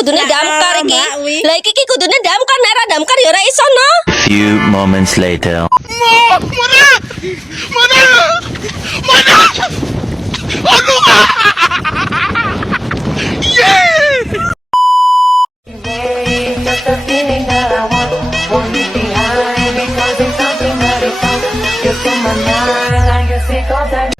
kudune damkar iki. Lah iki kudune damkar, nek ora damkar ya ora iso no. Few moments later. Just a feeling that I want you behind because it's something that is so just in my mind. I guess it goes that.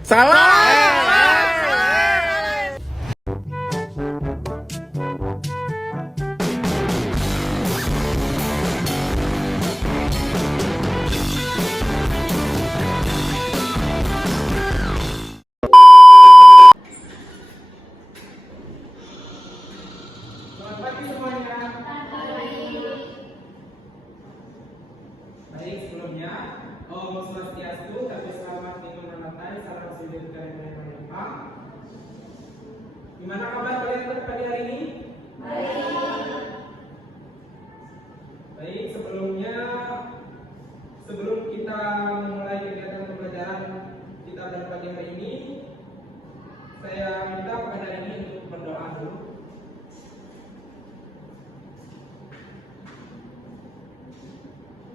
Baik, sebelumnya Om Swastiastu, tapi selamat minggu Natal, salam sejahtera dan berlimpah. Gimana kabar kalian pada hari ini? Baik, sebelum kita memulai kegiatan pembelajaran kita pada pagi hari ini, saya minta pada hari ini untuk berdoa dulu.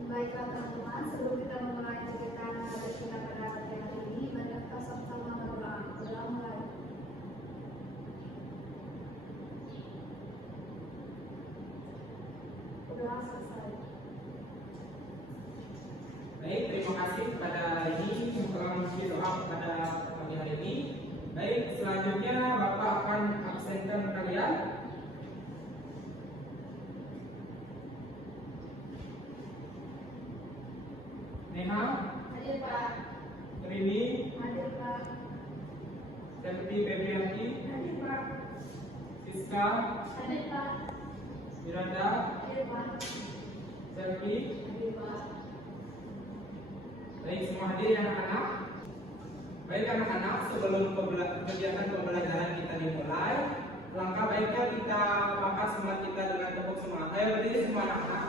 Baiklah teman-teman, sebelum kita memulai kegiatan kita pada pagi hari ini, mari kita sama-sama berdoa. Berdoa mulai. Berdoa selesai. Baik, terima kasih kepada hari ini yang telah memberi doa pada pagi hari ini. Baik, selanjutnya Bapak akan absenkan kalian. Neha, Hadir Pak. Rini, Hadir Pak. Septi Febrianti, Hadir Pak. Siska, Hadir Pak. Miranda, Hadir Pak. Selvi. Hadir Pak. Baik, semua hadir ya anak-anak. Baik anak-anak, sebelum kegiatan pembelajaran kita dimulai, langkah baiknya kita pangkas semangat kita dengan tepuk semangat. Ayo berdiri semua anak-anak.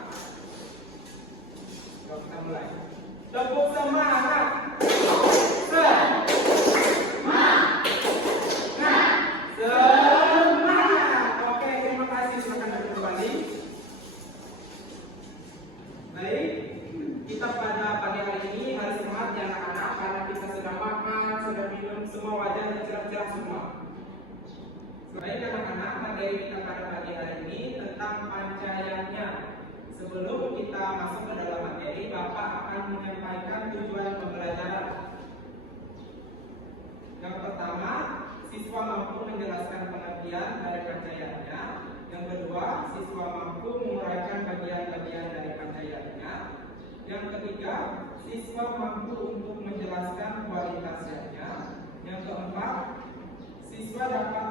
Kalau kita mulai. Tepuk semangat. Semangat. Oke, terima kasih. Silakan duduk kembali. Baik, kita pada pagi hari ini harus semangat ya anak-anak karena kita sudah makan, sudah minum, semua wajahnya cerah-cerah semua. Baik anak-anak, materi kita pada pagi hari ini tentang pancayanya. Sebelum kita masuk ke dalam materi, Bapak akan menyampaikan tujuan pembelajaran. Yang pertama, siswa mampu menjelaskan pengertian dari pancayanya. Yang kedua, siswa mampu menguraikan bagian-bagian dari pancayanya. Yang ketiga, siswa mampu untuk menjelaskan kualitasnya. Yang keempat, siswa dapat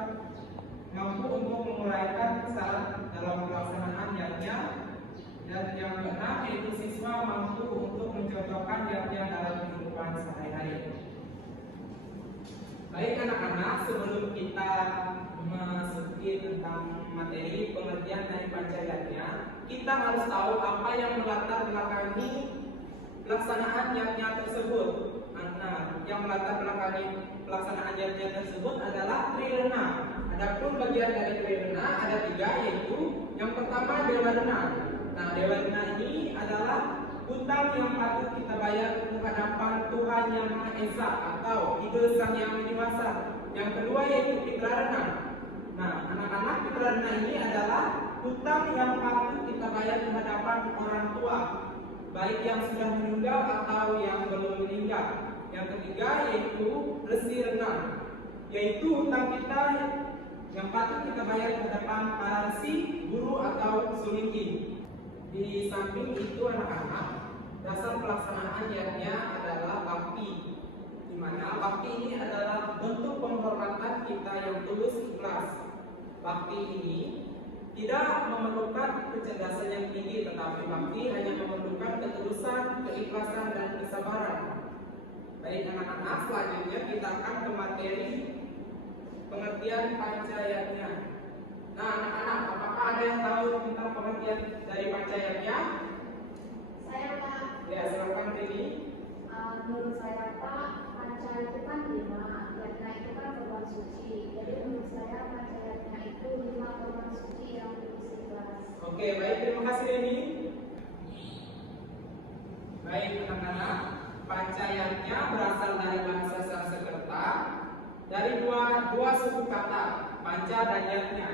mampu untuk menguraikan syarat dalam pelaksanaan yaknya. Dan yang keenam, yaitu siswa mampu untuk mencontohkan yaknya dalam kehidupan sehari-hari. Baik anak-anak, sebelum kita memasuki tentang materi pengertian dari pancayanya, kita harus tahu apa yang melatar belakangi pelaksanaan yaknya tersebut. Nah, yang melatar belakangi pelaksanaan yaknya tersebut adalah trirena. Adapun bagian dari trirena ada tiga, yaitu yang pertama dewa rena. Nah, dewa rena ini adalah hutang yang patut kita bayar untuk hadapan Tuhan Yang Maha Esa atau Ide Sang Yang Dewasa. Yang kedua yaitu fitra rena. Nah, anak-anak, fitra rena ini adalah hutang yang patut kita bayar di hadapan orang tua, baik yang sudah meninggal atau yang belum meninggal. Yang ketiga yaitu resi rena, yaitu hutang kita yang patut kita bayar di hadapan para resi, guru atau sulingki. Di samping itu anak-anak, dasar pelaksanaan yaknya adalah bakti, di mana bakti ini adalah bentuk penghormatan kita yang tulus ikhlas. Bakti ini tidak memerlukan kecerdasan yang tinggi, tetapi bakti hanya memerlukan ketulusan, keikhlasan, dan kesabaran. Baik anak-anak, selanjutnya kita akan ke materi pengertian pancayanya. Nah anak-anak, apakah ada yang tahu tentang pengertian dari pancayanya? Saya Pak. Ya, silakan Rini. Menurut saya Pak, pancaya itu kan 5, yatna itu kan korban suci. Jadi menurut saya pancayanya itu 5 korban suci yang Oke, baik, terima kasih Denny. Baik anak-anak, pancayatnya berasal dari bahasa Sanskerta dari dua suku kata, panca dan yatnya.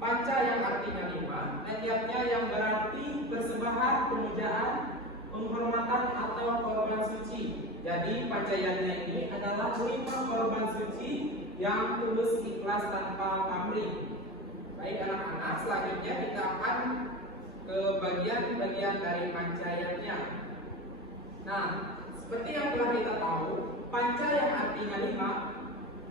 Panca yang artinya 5 dan yatnya yang berarti persembahan, pemujaan, penghormatan atau korban suci. Jadi pancayatnya ini adalah 5 korban suci yang tulus ikhlas tanpa pamrih. Baik anak-anak, selanjutnya kita akan ke bagian-bagian dari pancayatnya. Nah, seperti yang telah kita tahu, panca yang artinya 5.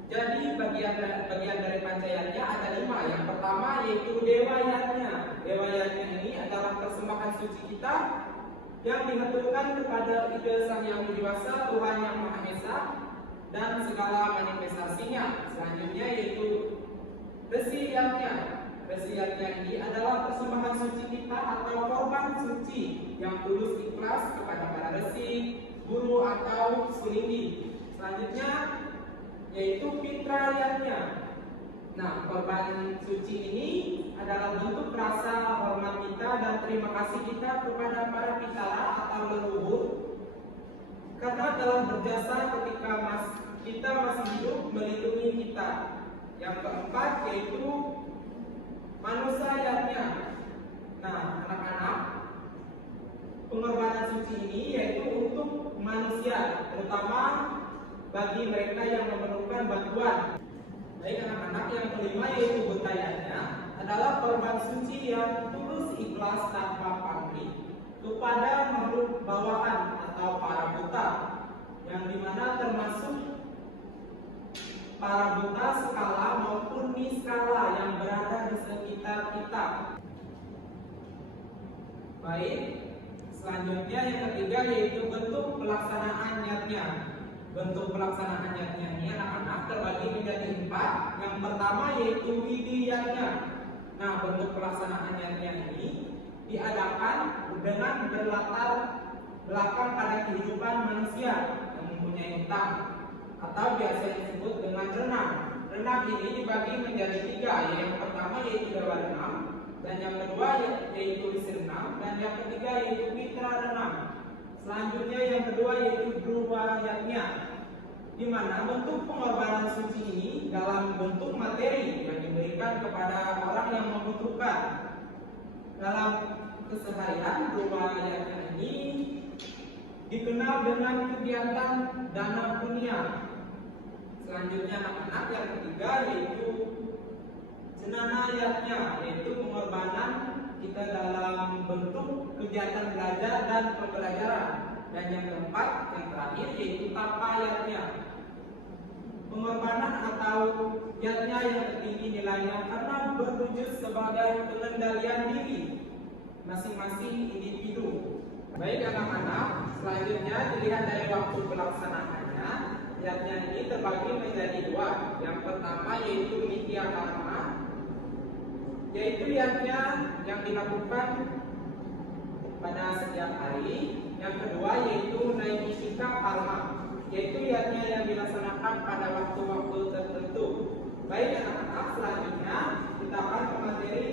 Jadi bagian dari pancayatnya ada 5. Yang pertama yaitu dewayatnya. Dewayatnya ini adalah persembahan suci kita yang dihaturkan kepada Ida Sang Yang Widiwasa, Tuhan Yang Maha Esa, dan segala manifestasinya. Selanjutnya yaitu resiyatnya. Resiyatnya ini adalah persembahan suci kita atau korban suci yang tulus ikhlas kepada para resi, guru atau sulinggi. Selanjutnya yaitu fitrayatnya. Nah, korban suci ini adalah bentuk rasa hormat kita dan terima kasih kita kepada para pitara atau leluhur karena telah berjasa ketika kita masih hidup melindungi kita. Yang keempat yaitu manusayatnya. Nah, anak-anak, pengorbanan suci ini yaitu untuk manusia, terutama bagi mereka yang memerlukan bantuan. Baik anak-anak, yang kelima yaitu betayatnya adalah korban suci yang tulus ikhlas tanpa pamrih kepada makhluk bawahan atau para buta, yang dimana termasuk para buta skala maupun niskala yang berada di sekitar kita. Baik, selanjutnya yang ketiga yaitu bentuk pelaksanaan niatnya. Bentuk pelaksanaan niatnya ini anak-anak terbagi menjadi 4. Yang pertama yaitu widiyatnya. Nah, bentuk pelaksanaan niatnya ini diadakan dengan berlatar belakang pada kehidupan manusia yang mempunyai hutang, atau biasa disebut dengan renam. Renam ini dibagi menjadi 3. Yang pertama yaitu dewa renam, dan yang kedua yaitu isi renam, dan yang ketiga yaitu mitra renam. Selanjutnya yang kedua yaitu drupayatnya, di mana bentuk pengorbanan suci ini dalam bentuk materi yang diberikan kepada orang yang membutuhkan. Dalam keseharian, drupayatnya ini dikenal dengan kegiatan dana punya. Selanjutnya anak-anak, yang ketiga yaitu jenanayatnya, yaitu pengorbanan kita dalam bentuk kegiatan belajar dan pembelajaran. Dan yang keempat, yang terakhir yaitu tapayatnya, pengorbanan atau yatnya yang tertinggi nilainya karena berwujud sebagai pengendalian diri masing-masing individu. Baik anak-anak, selanjutnya dilihat dari waktu pelaksanaannya. Yatnya ini terbagi menjadi 2. Yang pertama yaitu nitya karma, yaitu yatnya yang dilakukan pada setiap hari. Yang kedua yaitu naimisika karma, yaitu yatnya yang dilaksanakan pada waktu-waktu tertentu. Baik anak-anak, selanjutnya kita akan ke materi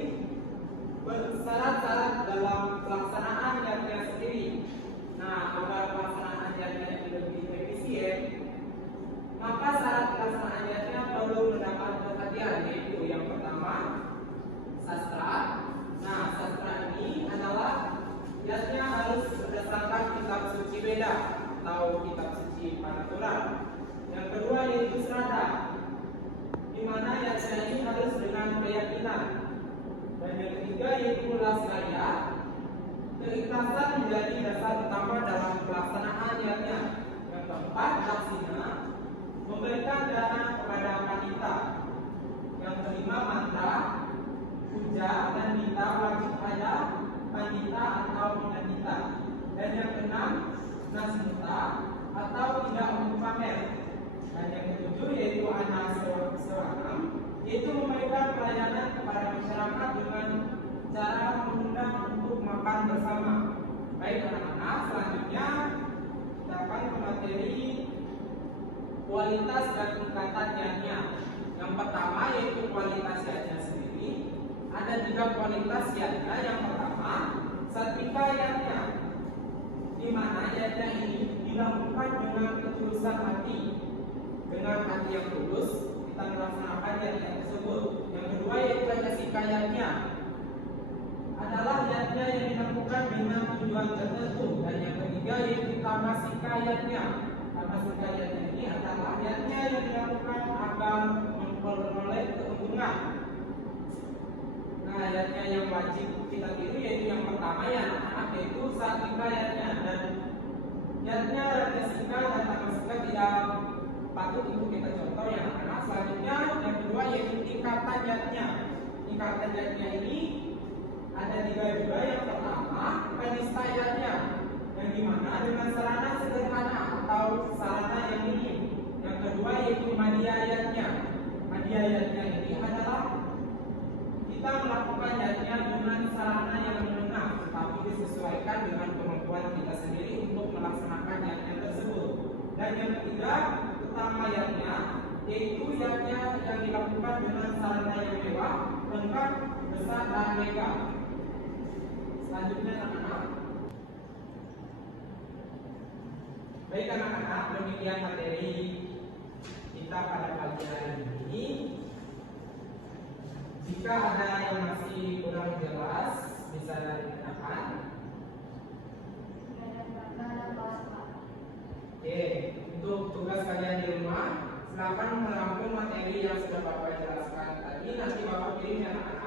syarat-syarat dalam pelaksanaan yatnya sendiri. Nah, agar pelaksanaan yatnya lebih efisien, maka syarat pelaksanaan yatnya perlu mendapat perhatian, yaitu yang pertama sastra. Nah, sastra ini adalah yatnya harus berdasarkan kitab suci Veda atau kitab suci Panaturan. Yang kedua yaitu srada, di mana yatnya ini harus dengan keyakinan. Dan yang ketiga yaitu lasraya, keikhlasan menjadi dasar utama dalam pelaksanaan yatnya. Yang keempat daksina, memberikan dana kepada wanita. Yang kelima mantra, puja dan minta wajib ada pandita atau pinandita. Dan yang keenam nasmuta atau tidak pamer. Dan yang ketujuh yaitu anasewakam, yaitu memberikan pelayanan kepada masyarakat dengan cara mengundang untuk makan bersama. Baik anak-anak, selanjutnya kita akan ke materi kualitas dan tingkatan yatnya. Yang pertama yaitu kualitas yatnya sendiri ada 3 kualitas yatnya. Yang pertama, satrika yatnya, di mana yatnya ini dilakukan dengan ketulusan hati, dengan hati yang tulus kita melaksanakan yatnya tersebut. Yang kedua yaitu ajasika yatnya, adalah yatnya yang dilakukan dengan tujuan tertentu. Dan yang ketiga yaitu tamasika yatnya. Tamasika yatnya ini adalah yatnya yang dilakukan agar memperoleh keuntungan. Nah, ayatnya yang wajib kita tiru yaitu yang pertama ya anak-anak, yaitu satrika yatnya. Dan yatnya rajasika dan tamasika tidak patut untuk kita contoh ya anak-anak. Selanjutnya yang kedua yaitu ikatan yatnya. Ikatan yatnya ini ada 3 juga. Yang pertama penista yatnya, yang dimana dengan sarana sederhana atau sarana yang minim. Yang kedua yaitu madya yatnya. Madya yatnya ini adalah kita melakukan yatnya dengan sarana yang menengah, tetapi disesuaikan dengan kemampuan kita sendiri untuk melaksanakan yatnya tersebut. Dan yang ketiga, utama yatnya, yaitu yatnya yang dilakukan dengan sarana yang mewah, lengkap, besar, dan megah. Selanjutnya anak-anak. Baik anak-anak, demikian materi kita pada pagi hari ini. Jika ada yang masih kurang jelas, bisa ditanyakan. Oke, untuk tugas kalian di rumah, silakan merangkum materi yang sudah Bapak jelaskan tadi. Nanti Bapak kirim ya anak-anak.